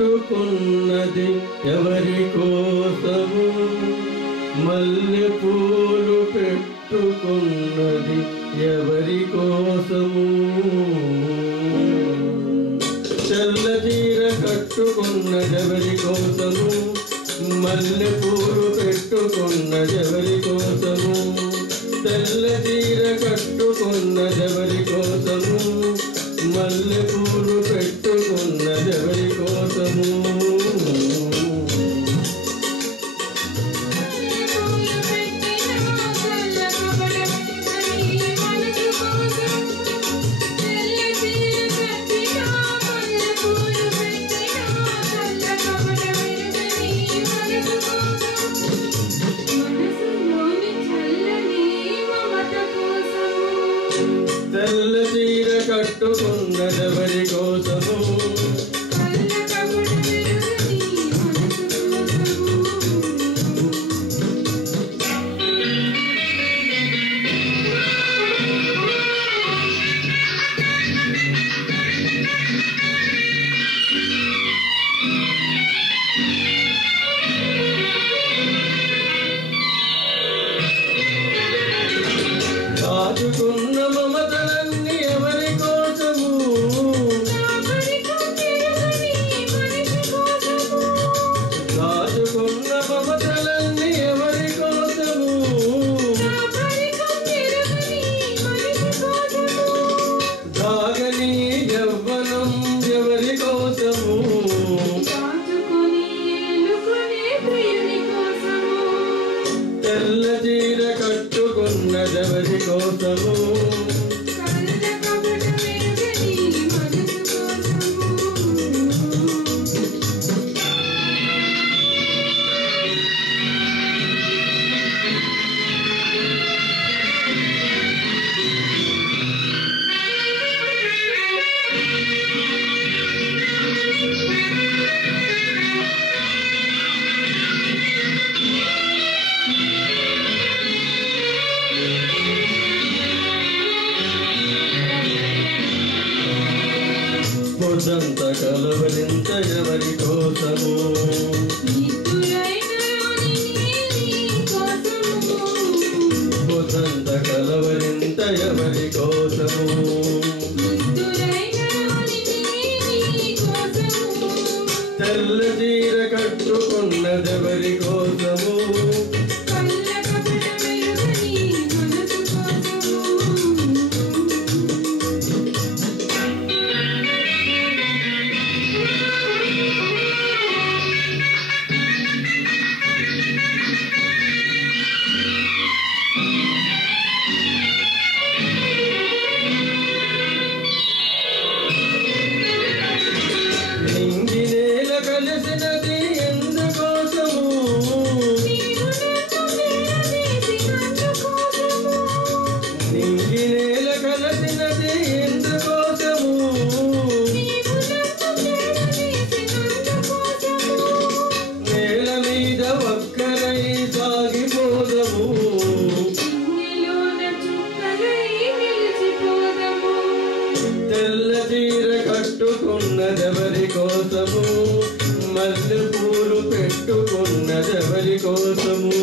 కట్టుకున్నది ఎవరి కోసము మల్లె పూలు పెట్టుకున్నది ఎవరి కోసము తెల్ల చీర కట్టుకున్నదెవరి కోసము మల్లె పూలు పెట్టుకున్నదెవరి కోసము తెల్ల చీర కట్టుకున్నదెవరి కోసము మల్లె పూలు పెట్టుకున్నదెవరి కోసము తెల్ల చీర కట్టుకున్నదెవరి కోసము దాచుకున్న మమతలన్నీ ఎవరి కోసము దాచుకున్న మమతలన్నీ ఎవరి కోసము దాగని యవ్వనం ఎవరి కోసము తెల్ల చీర కట్టుకున్నదెవరి కోసము పొద్దంత కలవరింత ఎవరి కోసము పొద్దంత కలవరింత ఎవరి కోసము తెల్ల చీర కట్టుకున్నదెవరి కోసము నింగి నేల కలిసినది ఎందుకోసము నింగి నేల కలిసినది ఎందుకోసము నేల మీద ఒక్కరై సాగిపోదము తెల్ల చీర కట్టుకున్నదెవరి కోసము మల్లె పూలు పెట్టుకున్నదెవరి కోసము